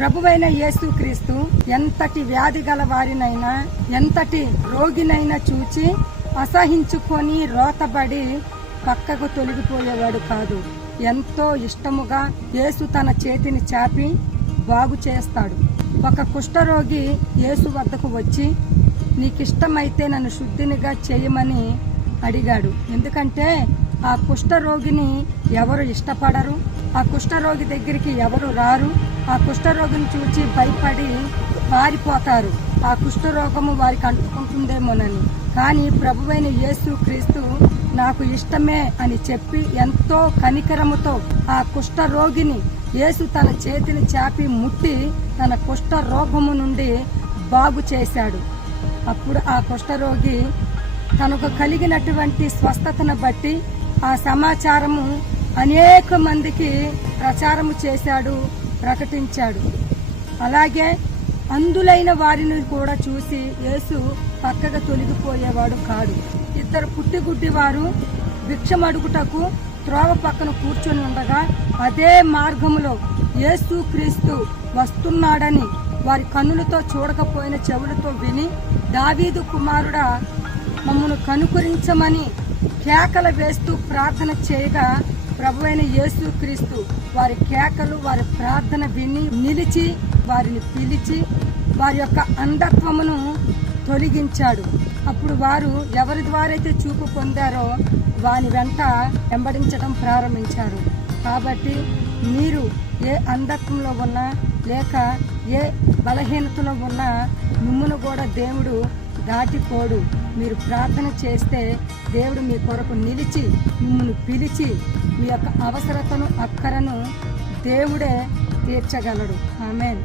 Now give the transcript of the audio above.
ప్రభువైన యేసుక్రీస్తు ఎంతటి వ్యాధి గల వారినైనా ఎంతటి రోగినైనా చూచి అసహించుకొని రోతబడి పక్కకు తొలగిపోయేవాడు కాదు. ఎంతో ఇష్టముగా యేసు తన చేతిని చాపి బాగు చేస్తాడు. ఒక కుష్ఠరోగి యేసు వద్దకు వచ్చి, నీకిష్టమైతే నన్ను శుద్ధినిగా చేయమని అడిగాడు. ఎందుకంటే ఆ కుష్ఠరోగిని ఎవరు ఇష్టపడరు, ఆ కుష్ఠరోగి దగ్గరికి ఎవరు రారు. ఆ కుష్ఠరోగిని చూచి భయపడి పారిపోతారు, ఆ కుష్ఠరోగము వారికి అంటుకుంటుందేమోనని. కానీ ప్రభువైన యేసుక్రీస్తు నాకు ఇష్టమే అని చెప్పి ఎంతో కనికరముతో ఆ కుష్ఠరోగిని యేసు తన చేతిని చాపి ముట్టి తన కుష్ఠరోగము నుండి బాగు చేశాడు. అప్పుడు ఆ కుష్ఠరోగి తనకు కలిగినటువంటి స్వస్థతను బట్టి ఆ సమాచారము అనేక మందికి ప్రచారము చేశాడు, ప్రకటించాడు. అలాగే అందులైన వారిని కూడా చూసి యేసు పక్కగా తొలగిపోయేవాడు కాడు. ఇద్దరు పుట్టిగుడ్డి వారు భిక్షమడుగుటకు త్రోవ పక్కన కూర్చొని ఉండగా అదే మార్గములో యేసుక్రీస్తు వస్తున్నాడని వారి కన్నులతో చూడకపోయిన చెవులతో విని, దావీదు కుమారుడా మమ్మను కనుకరించమని కేకలు వేస్తూ ప్రార్థన చేయగా ప్రభువైన యేసుక్రీస్తు వారి కేకలు, వారి ప్రార్థన విని నిలిచి వారిని పిలిచి వారి యొక్క అంధత్వమును తొలగించాడు. అప్పుడు వారు ఎవరి ద్వారైతే చూపు పొందారో వాని వెంట వెంబడించడం ప్రారంభించారు. కాబట్టి మీరు ఏ అంధత్వంలో ఉన్నా లేక ఏ బలహీనతలో ఉన్నా మిమ్మును కూడా దేవుడు దాటిపోడు. మీరు ప్రార్థన చేస్తే దేవుడు మీ కొరకు నిలిచి మిమ్మల్ని పిలిచి మీ యొక్క అవసరతను, అక్కరను దేవుడే తీర్చగలడు. ఆమేన్.